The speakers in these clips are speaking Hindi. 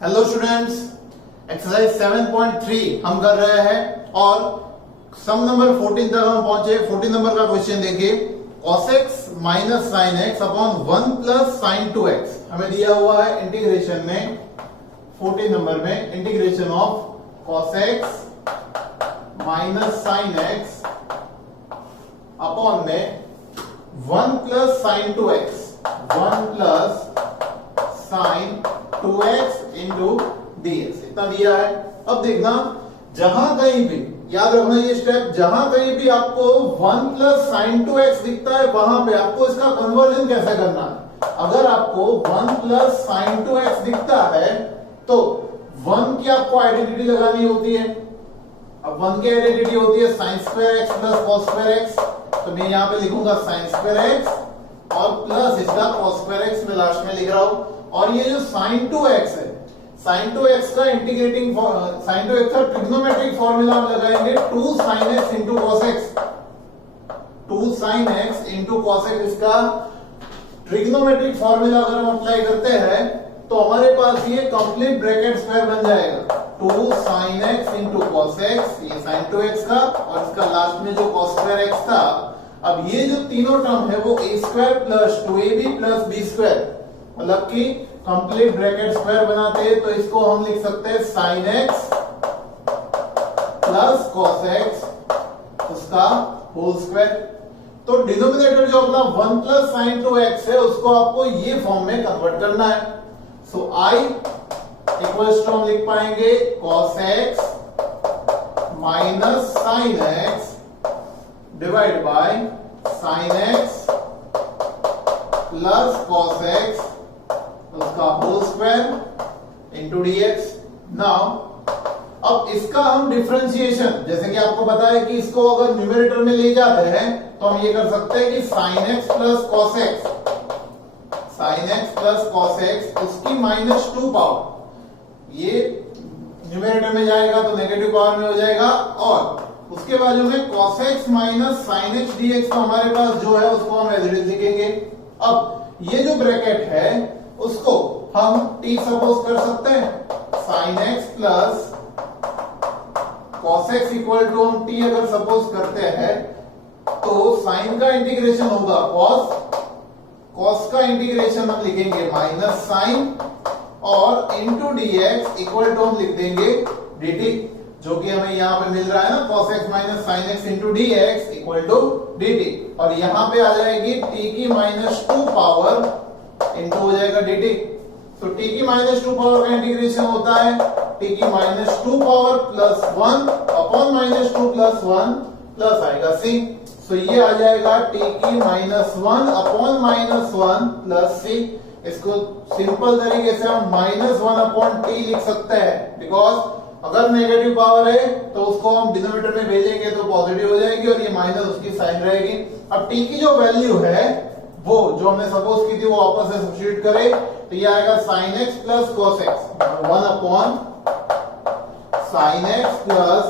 हेलो स्टूडेंट्स, एक्सरसाइज 7.3 हम कर रहे हैं और सम नंबर 14 तक हम पहुंचे। 14 नंबर का क्वेश्चन देखिए, cos x minus sine x upon 1 plus sign 2x हमें दिया हुआ है इंटीग्रेशन में। 14 नंबर में integration of cos x minus sine x upon में 1 plus sign 2x 1 plus sign 2x into dx इतना दिया है। अब देखना, जहां कहीं भी याद रखना ये स्टेप, जहां कहीं भी आपको 1 प्लस साइन 2x दिखता है वहां पे आपको इसका कन्वर्जन कैसे करना है। अगर आपको 1 प्लस साइन 2x दिखता है तो 1 की आपको आइडेंटिटी लगानी होती है। अब 1 की आइडेंटिटी होती है sign square x plus cos square x, तो मैं यहां पे लिखूंगा साइन स्क्वायर एक्स और प्लस इसका कॉस स्क्वायर एक्स में लास्ट में लिख रहा हूं। और ये जो साइन 2x है, साइन 2x का इंटीग्रेटिंग साइन 2x का ट्रिग्नोमेट्रिक फॉर्मूला हम लगाएंगे 2 sin x into cos x. 2 sin x into cos x इसका ट्रिग्नोमेट्रिक फॉर्मूला अगर हम अप्लाई करते हैं तो हमारे पास ये कंप्लीट ब्रैकेट स्क्वायर बन जाएगा। 2 sin x into cos x, ये साइन 2x का और इसका लास्ट में जो कॉस स्क्वायर एक्स था। अब ये जो तीनों टर्म है वो a square plus 2ab plus b square मतलब कि कंप्लीट ब्रैकेट स्क्वायर बनाते हैं, तो इसको हम लिख सकते हैं sign x plus cos x उसका होल स्क्वायर। तो डिनोमिनेटर जो अपना 1 प्लस साइन 2x है उसको आपको ये फॉर्म में कन्वर्ट करना है। सो i इक्वल्स टू हम लिख पाएंगे cos x minus sine x divide by sine x plus cos x उसका whole square into dx। Now अब इसका हम डिफरेंशिएशन, जैसे कि आपको पता है कि इसको अगर न्यूमरेटर में ले जाते हैं तो हम ये कर सकते हैं कि sin x plus cos x, sin x plus cos x उसकी -2 पावर, ये न्यूमरेटर में जाएगा तो नेगेटिव पावर में हो जाएगा। और उसके बाजू में cos x minus sin x dx तो हमारे पास जो है उसको हम एज इट इज लिखेंगे। अब ये जो ब्रैकेट है उसको हम t सपोज कर सकते हैं। sin x plus cos x equal to हम t अगर सपोज करते हैं तो sin का इंटीग्रेशन होगा cos का इंटीग्रेशन हम लिखेंगे माइनस साइन और इंटू dx इक्वल टू हम लिख देंगे dt, जो कि हमें यहां पे मिल रहा है ना cos x minus sine x into dx equal to dt। और यहां पे आ जाएगी t की -2 पावर इंटू हो जाएगा dt। तो t की -2 पावर का इंटीग्रेशन होता है t की -2 power plus 1 upon -2 plus 1 plus आएगा c। तो ये आ जाएगा t की -1 अपॉन -1 प्लस c। इसको सिंपल तरीके से हम -1 अपॉन t लिख सकते हैं, बिकॉज अगर नेगेटिव पावर है तो उसको हम डिनोमिनेटर में भेजेंगे तो पॉजिटिव हो जाएगी और ये माइनस उसकी साइन रहेगी। अब t की जो वैल्यू है वो जो हमने सपोज की थी वो वापस से सब्स्टिट्यूट करें तो ये आएगा sin x plus cos x 1 upon sin x plus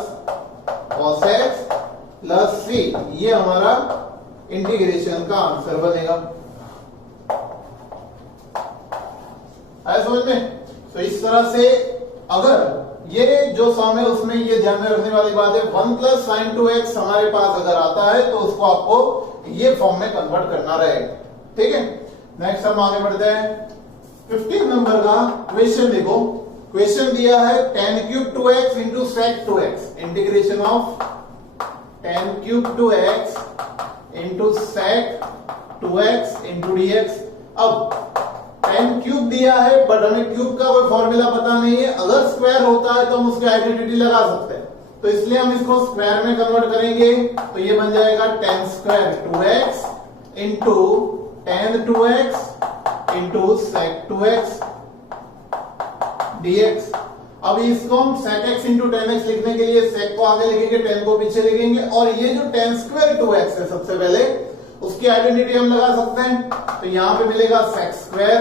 cos x plus c, ये हमारा इंटीग्रेशन का आंसर बनेगा। आया समझ में? तो इस तरह से अगर ये जो सम है उसमें ये ध्यान में रखने वाली बात है, 1 प्लस साइन 2x हमारे पास अगर आता है तो उसको आपको ये फॉर्म में कन्वर्ट करना रहेगा। ठीक है, नेक्स्ट हम आगे बढ़ते हैं। 15 नंबर का क्वेश्चन देखो। क्वेश्चन दिया है tan cube 2x into sec 2x, integration of tan cube 2x into sec 2x into dx। अब tan क्यूब दिया है बट हमें क्यूब का कोई फॉर्मूला पता नहीं है। अगर स्क्वायर होता है तो हम उसकी आइडेंटिटी लगा सकते हैं, तो इसलिए हम इसको स्क्वायर में कन्वर्ट करेंगे तो ये बन जाएगा tan square 2x into tan 2x into sec 2x dx। अब इसको हम sec x into tan x लिखने के लिए sec को आगे लिखेंगे, tan को पीछे लिखेंगे। और ये जो tan स्क्वायर 2x है सबसे पहले उसकी आइडेंटिटी हम लगा सकते हैं, तो यहां पे मिलेगा sec square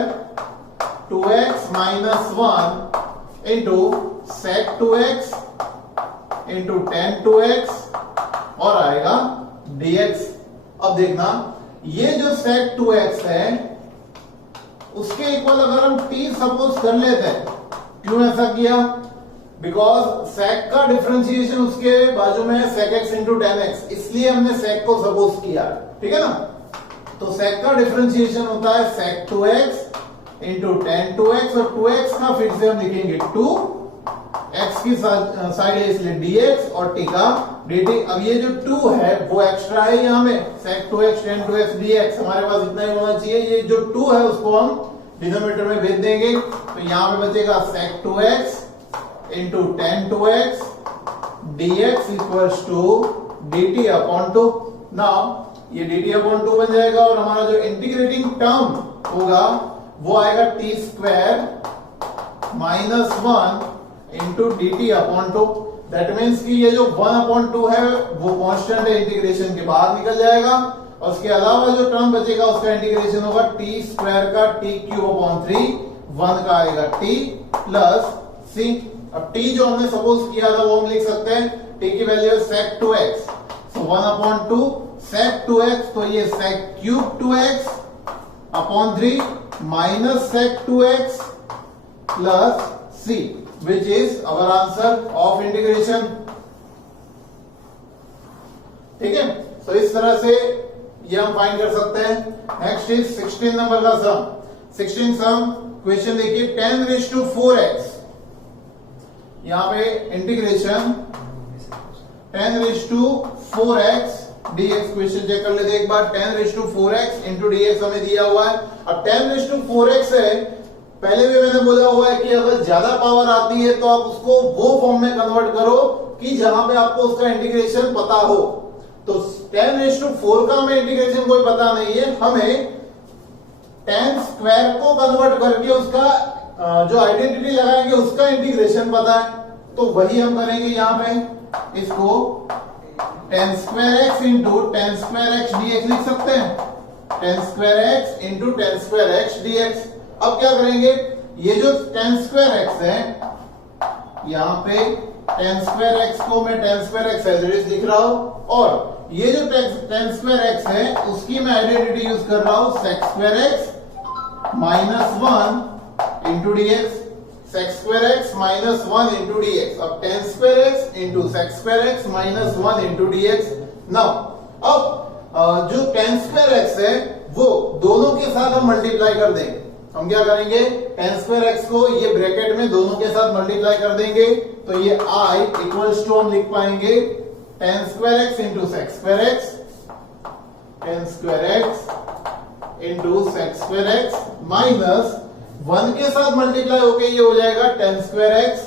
2x minus 1 into sec 2x into tan 2x और आएगा dx। अब देखना, ये जो sec 2x है उसके इक्वल अगर हम t सपोज कर लेते हैं क्यों ऐसा किया? बिकॉज sec का डिफरेंशिएशन उसके बाजू में है sec x into ten x, इसलिए हमने sec को सपोज किया, ठीक है ना। तो sec का डिफरेंशिएशन होता है sec 2x into ten 2x, और 2x का फिर से हम लिखेंगे 2, x की साइड है इसलिए dx और t का dt। अब ये जो 2 है वो एक्स्ट्रा है यहाँ में, sec 2x tan 2x dx हमारे पास इतना ही होना चाहिए। ये जो 2 है उसको हम डिनोमिनेटर में भेज देंगे, तो यहाँ पे बचेगा sec 2x into tan 2x dx equals to dt upon 2। Now ये dt अपॉन 2 बन जाएगा, और हमारा जो इंटीग्रेटिंग टर्म होगा वो आएगा t square minus 1 into dt upon 2। That means कि ये जो 1 अपॉन 2 है वो कांस्टेंट है, इंटीग्रेशन के बाहर निकल जाएगा, और उसके अलावा जो टर्म बचेगा उसका इंटीग्रेशन होगा टी स्क्वायर का टी क्यूब अपॉन 3, 1 का आएगा टी प्लस सी। अब टी जो हमने सपोज किया था वो हम लिख सकते हैं, टी की वैल्यू है sec 2x, सो 1 अपॉन 2 sec 2x, तो ये sec cube 2x upon 3 minus sec 2x plus c, which is our answer of integration। ठीक है, तो इस तरह से ये हम फाइंड कर सकते हैं। नेक्स्ट इज 16 नंबर का सम। 16 सम क्वेश्चन देखिए, 10 रेज़ टू 4x, यहां पे integration 10 raise to 4x dx, question check कर लेते एक बार। 10 raise to 4x into dx हमें दिया हुआ है। अब 10 रेज़ टू 4x है, पहले भी मैंने बोला हुआ है कि अगर ज्यादा पावर आती है तो आप उसको वो फॉर्म में कन्वर्ट करो कि जहां पे आपको उसका इंटीग्रेशन पता हो। तो 10 रेज़ टू 4 का हमें इंटीग्रेशन कोई पता नहीं है, हमें 10 स्क्वायर को कन्वर्ट करके उसका जो आइडेंटिटी लगाएंगे उसका इंटीग्रेशन पता है, तो वही हम करेंगे यहां पे। इसको 10 square x into 10 square x dx लिख सकते हैं, 10 square x into 10 square x dx। अब क्या करेंगे, ये जो 10 स्क्वायर एक्स है, यहां पे 10 स्क्वायर एक्स को मैं 10 square x as it is लिख रहा हूं, और ये जो 10 स्क्वायर एक्स है उसकी मैं आइडेंटिटी यूज कर रहा हूं sec square x minus 1 into dx, sec square x minus 1 into dx। अब 10 square x into sec square x minus 1 into dx। Now अब जो 10 स्क्वायर एक्स है वो दोनों के साथ हम मल्टीप्लाई कर देंगे। हम क्या करेंगे, 10 स्क्वायर एक्स को ये ब्रैकेट में दोनों के साथ मल्टीप्लाई कर देंगे, तो ये i इक्वल्स टू हम लिख पाएंगे 10 square x into sec square x, 10 square x into sec square x minus 1 के साथ मल्टीप्लाई होके ये हो जाएगा 10 square x,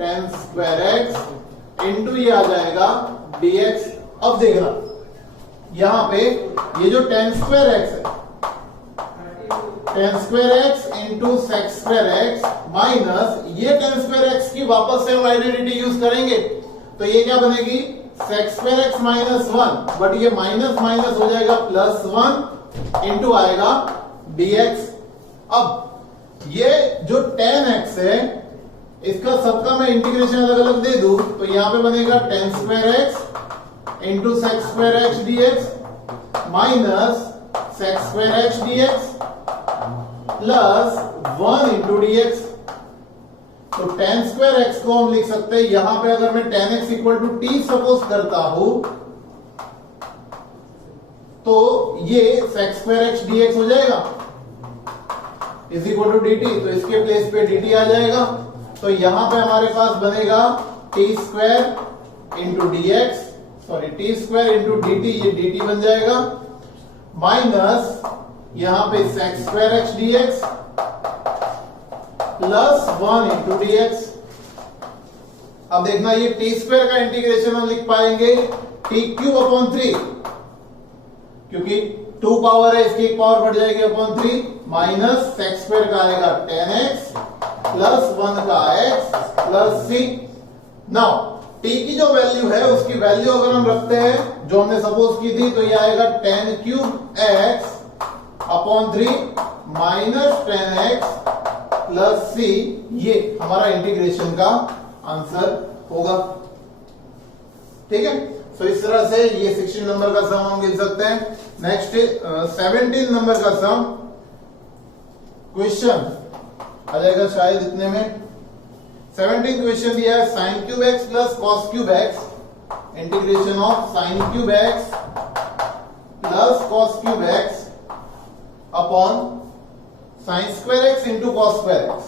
10 square x into ये आ जाएगा dx। अब देखना यहां पे ये जो 10 स्क्वायर एक्स है, 10 square x into sec square x minus ये 10 स्क्वायर एक्स की वापस से हम आइडेंटिटी यूज करेंगे, तो ये क्या बनेगी sec square x minus 1, but ये माइनस माइनस हो जाएगा प्लस 1 इंटू आएगा dx। अब ये जो 10x है इसका सबका मैं इंटीग्रेशन अलग अलग दे दूं, तो यहां पे बनेगा 10 square x into sec square x dx minus sec square x dx plus 1 into dx। तो 10 स्क्वायर एक्स को हम लिख सकते हैं, यहां पे अगर मैं 10x equal to t suppose करता हूं तो ये sec स्क्वायर एक्स dx हो जाएगा इज इक्वल टू dt, तो इसके प्लेस पे dt आ जाएगा। तो यहां पे हमारे पास बनेगा t square into dx, sorry t square into dt, ये dt बन जाएगा, माइनस यहां पे sec square x dx plus 1 into dx। अब देखना ये t स्क्वायर का इंटीग्रेशन हम लिख पाएंगे t क्यूब अपॉन 3, क्योंकि 2 पावर है इसकी एक पावर बढ़ जाएगी अपॉन 3, माइनस sec स्क्वायर का आएगा 10x प्लस 1 का x plus c। Now t की जो वैल्यू है उसकी वैल्यू अगर हम रखते हैं जो हमने सपोज की थी, तो ये आएगा 10 cube x upon 3 minus 10x plus c, ये हमारा इंटीग्रेशन का आंसर होगा। ठीक है, तो इस तरह से ये 16 नंबर का सम हम गिन सकते हैं। नेक्स्ट 17 नंबर का सम। क्वेश्चन, आ जाएगा शायद इतने में। 17 क्वेश्चन दिया है sine cube x plus cos cube x, integration of sine cube x plus cos cube x upon sine square x into cos square x,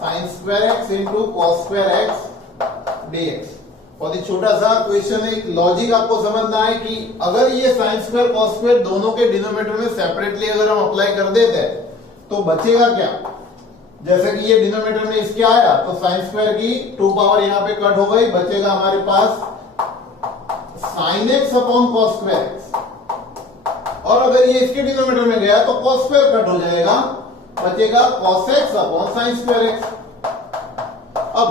sine square x into cos square x d x. बहुत ही छोटा सा क्वेश्चन है, एक लॉजिक आपको समझना है कि अगर ये साइन स्क्वायर कॉस स्क्वायर दोनों के डिनोमिनेटर में सेपरेटली अगर हम अप्लाई कर देते हैं तो बचेगा क्या। जैसे कि ये डिनोमिनेटर में इसके आया तो साइन स्क्वायर की 2 पावर यहां पे कट हो गई, बचेगा हमारे पास sine x upon cos square x, और अगर ये इसके डिनोमिनेटर में गया तो कॉस स्क्वायर कट हो जाएगा, बचेगा cos x upon sine square x. अब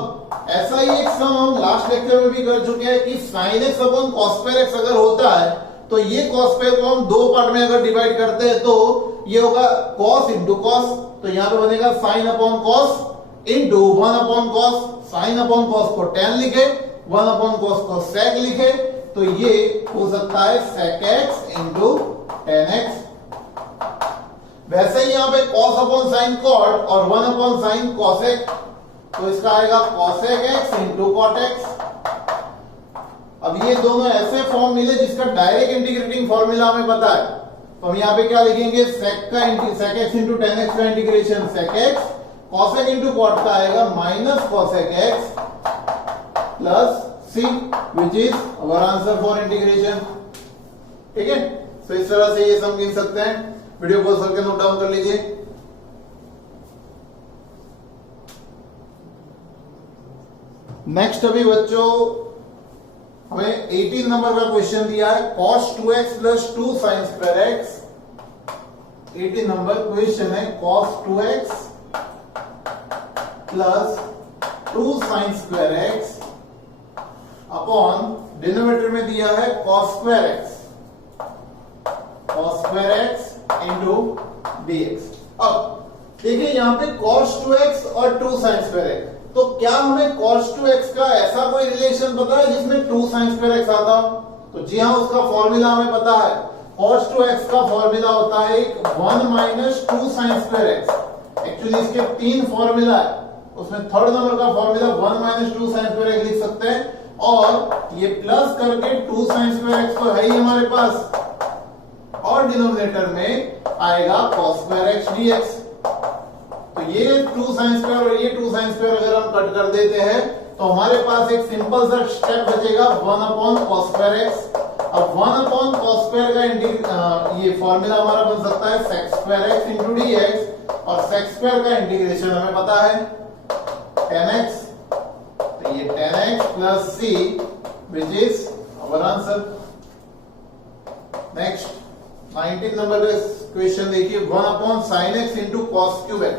ऐसा ही एक सम हम लास्ट लेक्चर में भी कर चुके हैं कि sign x upon cos square x अगर होता है तो ये कॉस स्क्वायर को हम 2 पार्ट में अगर डिवाइड करते हैं तो ये होगा कॉस इंटू कॉस, तो यहां पे बनेगा sign upon cos into 1 upon cos, sign upon cos को tan लिखे, 1 अपॉन कॉस को sec लिखे, तो ये हो सकता है sec x into tan x। वैसे ही यहां पे cos अपॉन साइन cot और 1 अपॉन साइन cosec, तो इसका आएगा cosec x into cot x। अब ये दोनों ऐसे फॉर्म मिले जिसका डायरेक्ट इंटीग्रेटिंग फॉर्मूला हमें पता है, तो हम यहाँ पे क्या लिखेंगे, sec x into tan x का integration sec x, cosec into cot का आएगा minus cosec x plus c, which is our answer for integration. ठीक है, तो इस तरह से ये सम गिन सकते हैं। वीडियो को करके नोट डाउन कर लीजिए। नेक्स्ट अभी बच्चों हमें 18 नंबर का क्वेश्चन दिया है, cos 2x plus 2 sin square x। 18 number question है cos 2x plus 2 sin square x upon denominator में दिया है cos square x, cos square x into dx। अब देखिए यहां पे cos 2x और 2 sin स्क्वायर x, तो क्या हमें cos 2x का ऐसा कोई रिलेशन पता है जिसमें 2 sin स्क्वायर x आता हो? तो जी हाँ, उसका फॉर्मूला हमें पता है। cos 2x का फॉर्मूला होता है 1 minus 2 sin square x। Actually इसके 3 फॉर्मूला है, उसमें थर्ड नंबर का formula 1 minus 2 sin square x लिख सकते हैं, और ये प्लस करके 2 sin स्क्वायर x तो है ही हमारे पास, और डिनोमिनेटर में आएगा cos स्क्वायर x dx। तो ये 2 sin स्क्वायर और ये 2 sin स्क्वायर अगर हम कट कर देते हैं तो हमारे पास एक सिंपल सा स्टेप बचेगा 1 अपॉन cos स्क्वायर x। अब 1 अपॉन cos स्क्वायर का ये फॉर्मूला हमारा बन सकता है sec square x into dx, और sec स्क्वायर का इंटीग्रेशन हमें पता है tan x, तो ये tan x plus c which is our answer. Next 19 number का क्वेश्चन देखिए, 1 upon sin x into cos cube x,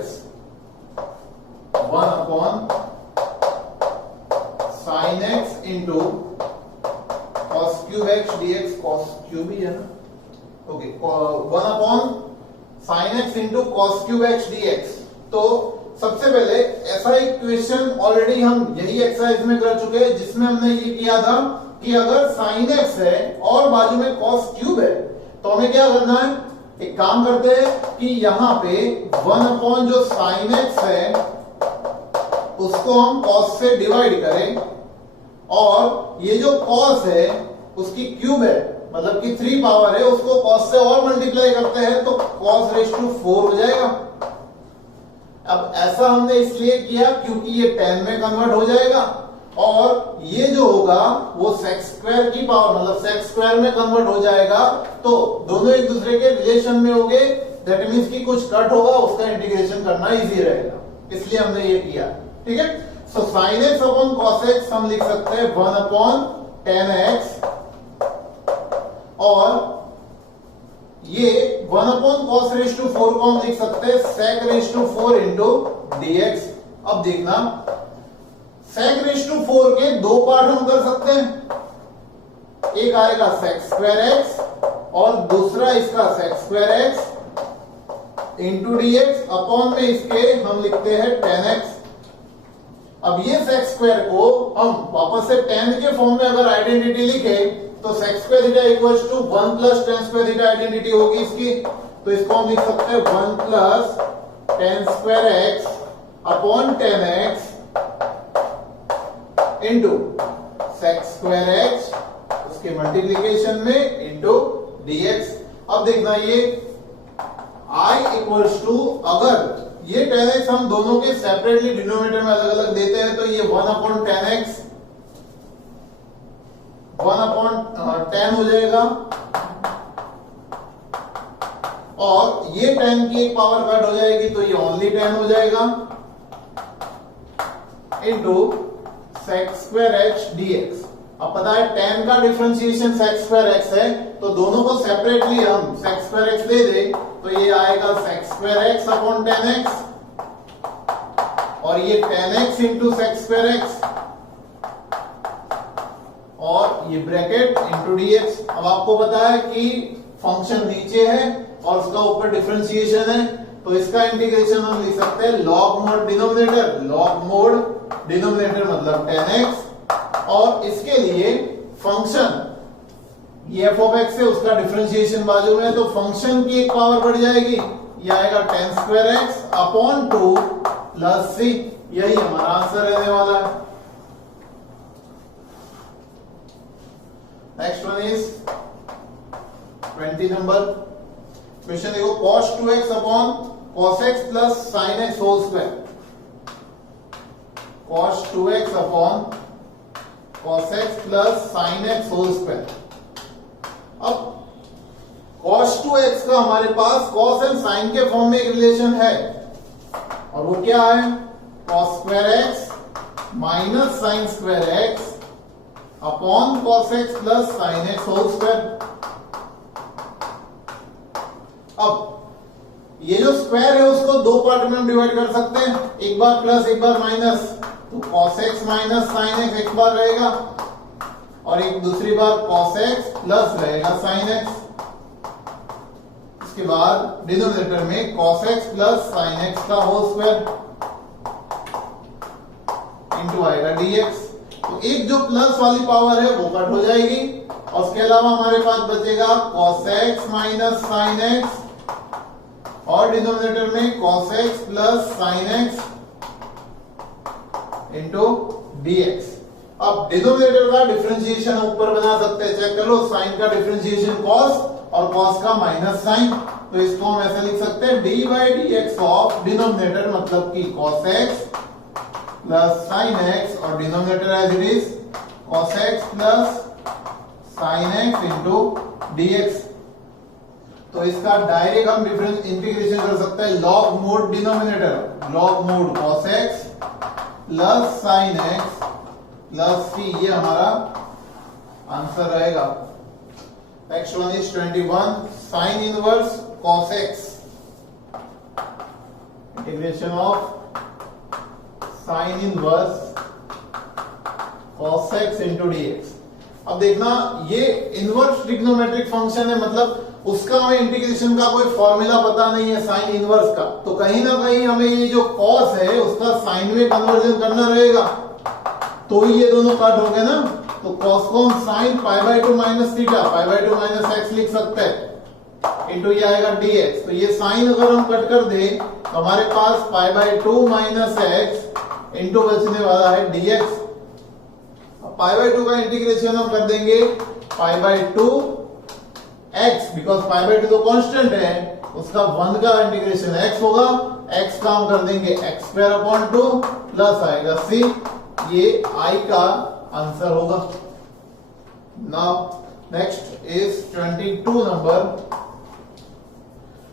1 upon sin x into cos cube x dx, cos cube ही है ना, okay, 1 upon sin x into cos cube x dx। तो सबसे पहले ऐसा एक क्वेश्चन ऑलरेडी हम यही एक्सरसाइज में कर चुके हैं, जिसमें हमने ये किया था कि अगर sin x है और बाजू में cos क्यूब है तो हमें क्या करना है, एक काम करते हैं कि यहां पे 1 अपॉन जो sin x है उसको हम cos से डिवाइड करें, और ये जो cos है उसकी क्यूब है, मतलब कि 3 पावर है, उसको cos से और मल्टीप्लाई करते हैं तो cos रेज़ टू 4 हो जाएगा। अब ऐसा हमने इसलिए किया क्योंकि ये tan में कन्वर्ट हो जाएगा, और ये जो होगा वो sec स्क्वायर की पावर मतलब sec स्क्वायर में कन्वर्ट हो जाएगा, तो दोनों एक दूसरे के रिलेशन में होंगे, दैट मींस कि कुछ कट होगा उसका इंटीग्रेशन करना इजी रहेगा, इसलिए हमने ये किया। ठीक है, सो sin x upon cos x हम लिख सकते हैं 1 अपॉन tan x, और ये 1 अपॉन cos रेज़ टू 4 को हम लिख सकते हैं sec raise to 4 into dx। अब देखना sec रेज़ टू 4 के 2 पार्ट हम कर सकते हैं, एक आएगा sec स्क्वायर x और दूसरा इसका sec square x into dx, upon में इसके हम लिखते हैं tan x। अब ये sec स्क्वायर को हम वापस से tan के फॉर्म में अगर आइडेंटिटी लिखे तो sec square theta equals to 1 plus tan square theta identity होगी इसकी, तो इसको हम लिख सकते हैं 1 plus tan square x upon tan x into sec square x उसके मल्टीप्लीकेशन में इंटू dx। अब देखना ये I इक्वल्स टू, अगर ये टेन एक्स हम दोनों के सेपरेटली डिनोमिनेटर में अलग अलग देते हैं तो ये one upon tan x one upon ten हो जाएगा, और ये टेन की एक पावर कट हो जाएगी तो ये ओनली टेन हो जाएगा into sec square x dx। अब पता है टेन का डिफरेंशिएशन सेक स्क्वायर एक्स है, तो दोनों को सेपरेटली हम सेक स्क्वायर एक्स ले दे तो ये आएगा sec square x upon tan x, और ये tan x into sec square x, और ये ब्रैकेट इंटू dx। अब आपको पता है कि फंक्शन नीचे है और उसका ऊपर डिफरेंशिएशन है, तो इसका इंटीग्रेशन हम लिख सकते हैं log mode denominator, log mode denominator मतलब 10x, और इसके लिए फंक्शन ये f ऑफ x है उसका डिफरेंशिएशन बाजू में है, तो फंक्शन की एक पावर बढ़ जाएगी, ये आएगा tan square x upon 2 plus c। यही हमारा आंसर रहने वाला है। Next one is 20 number question देखो, cos 2x अपॉन cos x plus sin x whole square. cos 2x अपॉन cos x plus sin x whole square. अब cos 2x का हमारे पास cos एंड sin के फॉर्म में एक रिलेशन है, और वो क्या है, cos square x minus sin square x upon cos x plus sin x whole square. अब ये जो स्क्वायर है उसको दो पार्ट में हम डिवाइड कर सकते हैं, एक बार प्लस एक बार माइनस, तो cos x minus sin x एक बार रहेगा, और एक दूसरी बार cos x प्लस रहेगा sin x। इसके बाद डिनोमिनेटर में cos x plus sin x का होल स्क्वायर इंटू आएगा dx। तो एक जो प्लस वाली पावर है वो कट हो जाएगी, और उसके अलावा हमारे पास बचेगा cos x minus sin x, और डिनोमिनेटर में cos x plus sin x into dx। अब डिनोमिनेटर का डिफरेंशिएशन ऊपर बना सकते हैं, चेक कर लो, साइन का डिफरेंशिएशन cos और cos का माइनस साइन, तो इसको हम ऐसे लिख सकते हैं d by d x of denominator मतलब कि cos x plus sin x, और denominator as it is cos x plus sin x into dx। तो इसका डायरेक्ट हम डिफरेंस इंटीग्रेशन कर सकते हैं log mode denominator, log mode cos x plus sin x plus c, ये हमारा आंसर रहेगा। Next one is 21, sine inverse cos x, integration of sine inverse cos x into dx। अब देखना ये इनवर्स ट्रिग्नोमेट्रिक फंक्शन है, मतलब उसका हमें इंटीग्रेशन का कोई फॉर्मूला पता नहीं है साइन इनवर्स का, तो कहीं ना कहीं हमें ये जो cos है उसका साइन में कन्वर्जन करना रहेगा, तो ही ये दोनों कट हो गए ना, तो cos को हम sine pi by 2 minus theta pi by 2 minus x लिख सकते हैं, इंटू ये आएगा dx। तो ये साइन अगर हम कट कर दे तो हमारे पास pi by 2 minus x into बचने वाला है dx। पाई बाई 2 का इंटीग्रेशन हम कर देंगे पाई by 2 x, because pi by 2 तो कांस्टेंट है, उसका 1 का इंटीग्रेशन x होगा, x का हम कर देंगे x स्क्वायर अपॉन 2 प्लस आएगा c, ये I का आंसर होगा। Now next is 22 number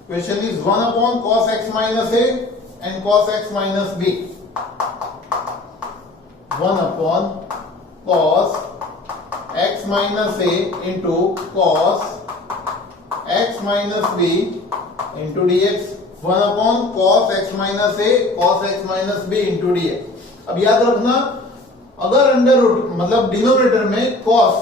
question is 1 upon cos x minus a and cos x minus b। 1 upon cos x minus a into cos x minus b into dx। 1 upon cos x minus a cos x minus b into dx। अब याद रखना, अगर अंडर रूट मतलब डिनोमिनेटर में cos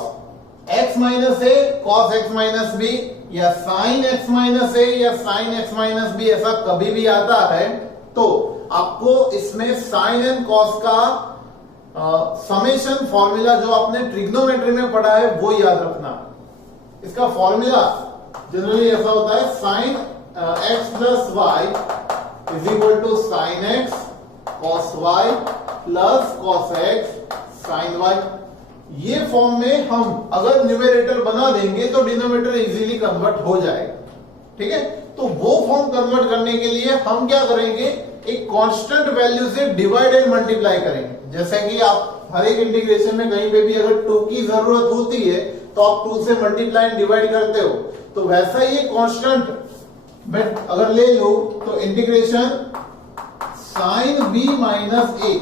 x minus a cos x minus b या sin x माइनस a या sin x माइनस b ऐसा कभी भी आता है, तो आपको इसमें sin एंड cos का समेशन फॉर्मूला जो आपने ट्रिग्नोमेट्री में पढ़ा है वो याद रखना। इसका फॉर्मूला जनरली ऐसा होता है sin x plus y is equal to sine x cos y plus cos x sine y. ये फॉर्म में हम अगर न्यूमेरेटर बना देंगे तो डिनोमिनेटर इजीली कन्वर्ट हो जाएगा। ठीक है, तो वो फॉर्म कन्वर्ट करने के लिए हम क्या करेंगे, एक कांस्टेंट वैल्यू से डिवाइड एंड मल्टीप्लाई करेंगे। जैसे कि आप हर एक इंटीग्रेशन में कहीं पे भी अगर 2 की जरूरत होती है तो आप 2 से मल्टीप्लाई एंड डिवाइड करते हो, तो वैसा ही कांस्टेंट मैं अगर ले लो तो इंटीग्रेशन साइन बी माइनस ए।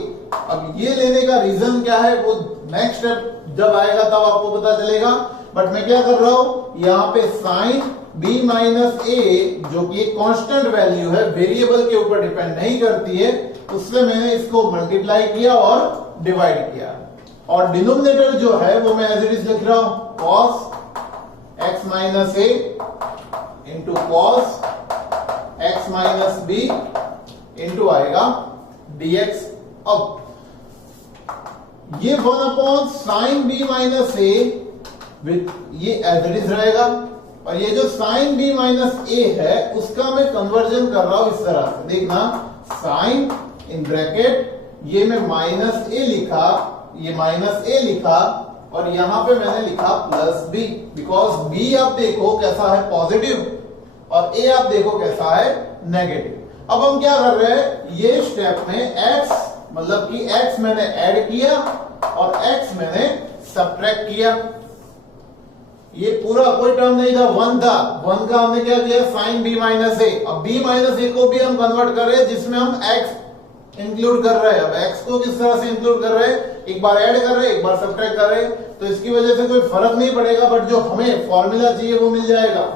अब ये लेने का रीजन क्या है वो नेक्स्ट स्टेप जब आएगा तब आपको पता चलेगा, बट मैं क्या कर रहा हूं, यहां पे साइन बी माइनस ए जो कि एक कांस्टेंट वैल्यू है, वेरिएबल के ऊपर डिपेंड नहीं करती है, उससे मैंने इसको मल्टीप्लाई किया और डिवाइड किया। और डिनोमिनेटर जो है वो मैं एज इट इज लिख रहा हूं, कॉस एक्स माइनस ए into cos x minus B into आएगा dx। अब ये 1 upon sine B minus A with ये एज इट इज रहेगा, और ये जो साइन बी माइनस ए है उसका मैं कन्वर्जन कर रहा हूं इस तरह से। देखना, साइन इन ब्रैकेट ये मैं माइनस ए लिखा, ये माइनस ए लिखा, और यहां पे मैंने लिखा प्लस बी, बिकॉज बी आप देखो कैसा है पॉजिटिव और ए आप देखो कैसा है नेगेटिव। अब हम क्या कर रहे हैं, ये स्टेप में x मतलब कि x मैंने ऐड किया और x मैंने सब्ट्रैक्ट किया। ये पूरा कोई टर्म नहीं था, 1 था, 1 का हमने क्या किया, साइन बी माइनस ए। अब बी माइनस ए को भी हम कन्वर्ट कर रहे हैं जिसमें हम x इंक्लूड कर रहे हैं। अब x को किस तरह से इंक्लूड कर रहे हैं, एक बार ऐड कर रहे हैं, एक बार सब्ट्रैक्ट कर रहे हैं, तो इसकी वजह से कोई फर्क नहीं पड़ेगा, बट जो हमें फॉर्मूला चाहिए वो मिल जाएगा।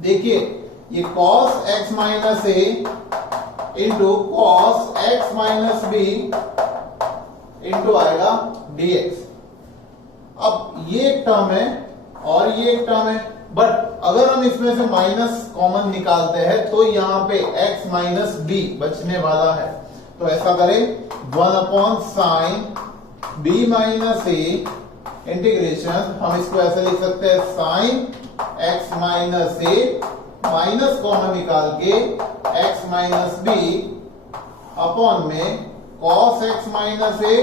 देखिए, ये cos x माइनस ए into cos x minus B into आएगा dx। अब ये एक टर्म है और ये एक टर्म है, बट अगर हम इसमें से माइनस कॉमन निकालते हैं तो यहां पे x माइनस बी बचने वाला है। तो ऐसा करें, 1 upon sine B minus A integration, हम इसको ऐसे लिख सकते हैं, sine x minus A minus common निकाल के x माइनस बी अपॉन में cos x माइनस ए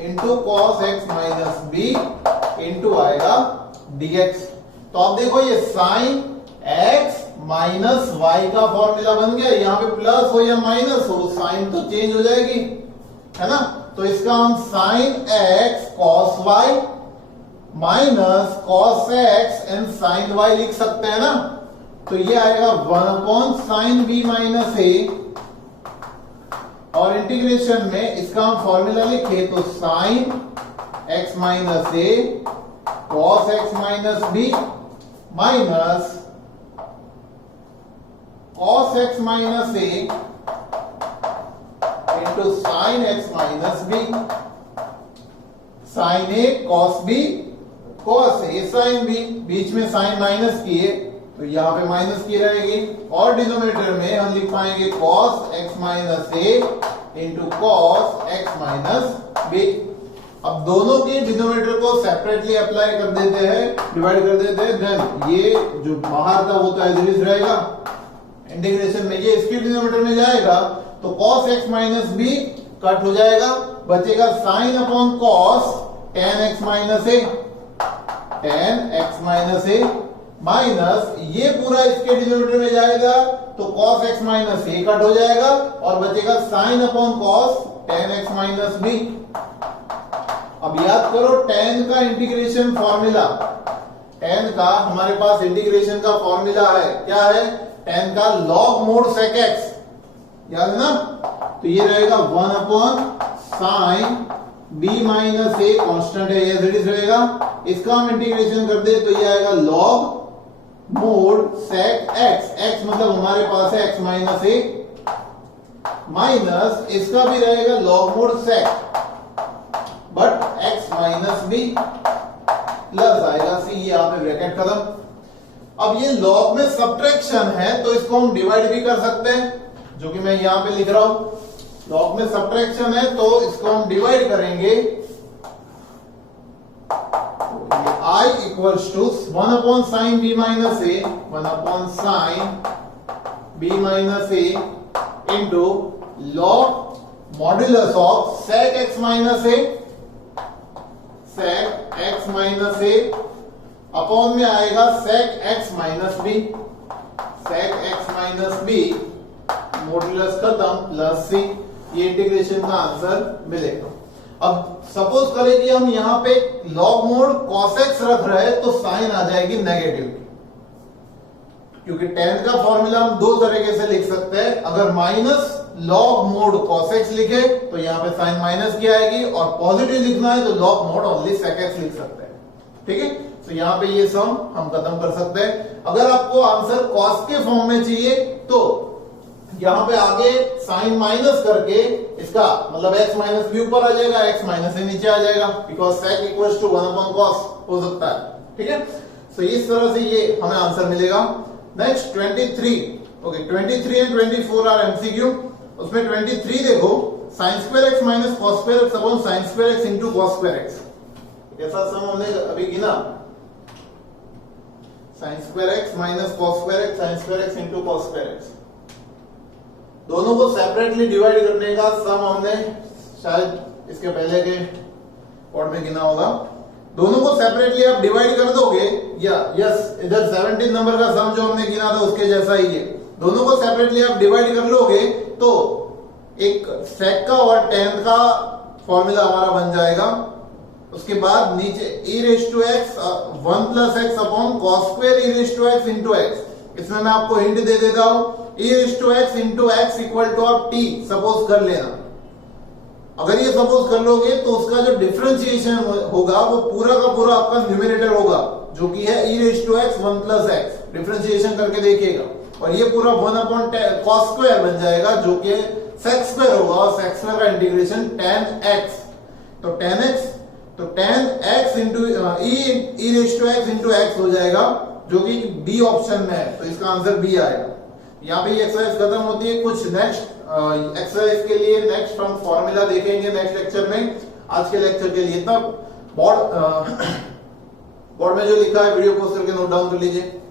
into cos x minus B into आएगा dx। तो आप देखो ये साइन x माइनस y का फॉर्मूला बन गया। यहां पे प्लस हो या माइनस हो, साइन तो चेंज हो जाएगी, है ना। तो इसका हम sine x cos y minus cos x and sine y लिख सकते हैं ना। तो ये आएगा 1 upon sine B minus A, और इंटीग्रेशन में इसका हम फॉर्मूला लिखे तो sine x minus A cos x minus B minus cos x minus A into sine x minus B. Sine A cos B, cos A sine B, बीच में साइन माइनस की है तो यहां पे माइनस की रहेगी, और डिनोमिनेटर में हम लिख पाएंगे cos x माइनस ए into cos x minus B. अब दोनों के डिनोमिनेटर को सेपरेटली अप्लाई कर देते हैं, डिवाइड कर देते हैं, देन ये जो बाहर था वो तो एज इट इज रहेगा। इंटीग्रेशन में ये इसके डिनोमिनेटर में जाएगा तो cos x minus B cut हो जाएगा, बचेगा sine upon cos tan x minus A, tan x minus A minus ये पूरा इसके डिनोमिनेटर में जाएगा तो cos x minus A cut हो जाएगा और बचेगा sine upon cos tan x minus B. अब याद करो tan का इंटीग्रेशन फॉर्मूला, tan का हमारे पास इंटीग्रेशन का फॉर्मूला है, क्या है, tan का log मोड sec x, याद है ना। तो ये रहेगा 1 अपॉन साइन b माइनस ए, कॉन्स्टेंट है ये एज इट इज रहेगा, इसका हम इंटीग्रेशन कर दे तो ये आएगा log mod sec x, x मतलब हमारे पास है x माइनस ए, माइनस इसका भी रहेगा log mod sec but x minus b plus आएगा c, यहां पे ब्रैकेट खत्म। अब ये log में सब्ट्रैक्शन है तो इसको हम डिवाइड भी कर सकते हैं, जो कि मैं यहां पे लिख रहा हूं। log में सब्ट्रैक्शन है तो इसको हम डिवाइड करेंगे, I equals to 1 upon sine B minus a, 1 upon sine b minus A into log modulus of sec x minus a, sec x minus a upon में आएगा sec x minus b, sec x minus b modulus खत्म प्लस सी। ये इंटीग्रेशन का आंसर मिलेगा। अब सपोज करें कि हम यहां पे लॉग मोड cos x रख रहे हैं तो साइन आ जाएगी नेगेटिव की, क्योंकि tan का फॉर्मूला हम दो तरीके से लिख सकते हैं। अगर minus log mode cos x लिखे तो यहां पे साइन माइनस की आएगी, और पॉजिटिव लिखना है तो log mode only sec x लिख सकते हैं। ठीक है, तो यहां पे ये सम हम खत्म कर सकते हैं। अगर आपको आंसर cos के फॉर्म में चाहिए तो यहां पे आगे साइन माइनस करके इसका मतलब x माइनस बी ऊपर आ जाएगा, x माइनस ए नीचे आ जाएगा, because sec equals to 1 upon cos हो सकता है। ठीक है, तो इस तरह से ये हमें आंसर मिलेगा। Next 23, okay 23 and 24 are M C Q. उसमें 23 देखो, sine square x minus cos square x upon sine square x into cos square x। ऐसा सम हमने अभी गिना, sine square x minus cos square x sine square x into cos square x। दोनों को सेपरेटली डिवाइड करने का सम हमने शायद इसके पहले के पॉड में गिना होगा। दोनों को सेपरेटली आप डिवाइड कर दोगे, या यस इधर 17 नंबर का सम जो हमने गिना था उसके जैसा ही है। दोनों को सेपरेटली आप डिवाइड कर लोगे तो एक sec का और tan का फॉर्मूला हमारा बन जाएगा। उसके बाद नीचे e raise to x 1 plus x upon cos square e raise to x into x। इसमें मैं आपको हिंट दे देता हूं, e raise to x into x equal to आप t सपोज कर लेना। अगर ये सपोज कर लोगे तो उसका जो डिफरेंशिएशन होगा वो पूरा का पूरा आपका न्यूमरेटर होगा, जो कि है e raise to x 1 plus x। Differentiation करके देखिएगा, और ये पूरा 1 अपॉन cos स्क्वायर बन जाएगा, जो कि sec स्क्वायर होगा, और sec स्क्वायर का इंटीग्रेशन tan x। तो tan x, तो tan x into e raise to x into x हो जाएगा, जो कि बी ऑप्शन में है, तो इसका आंसर बी आएगा। यहाँ पे ये एक्सरसाइज खत्म होती है। कुछ नेक्स्ट एक्सरसाइज के लिए नेक्स्ट हम फॉर्मूला देखेंगे नेक्स्ट लेक्चर में। आज के लेक्चर के लिए इतना। बोर्ड में जो लिखा है वीडियो पोस्ट करके नोट डाउन कर लीजिए।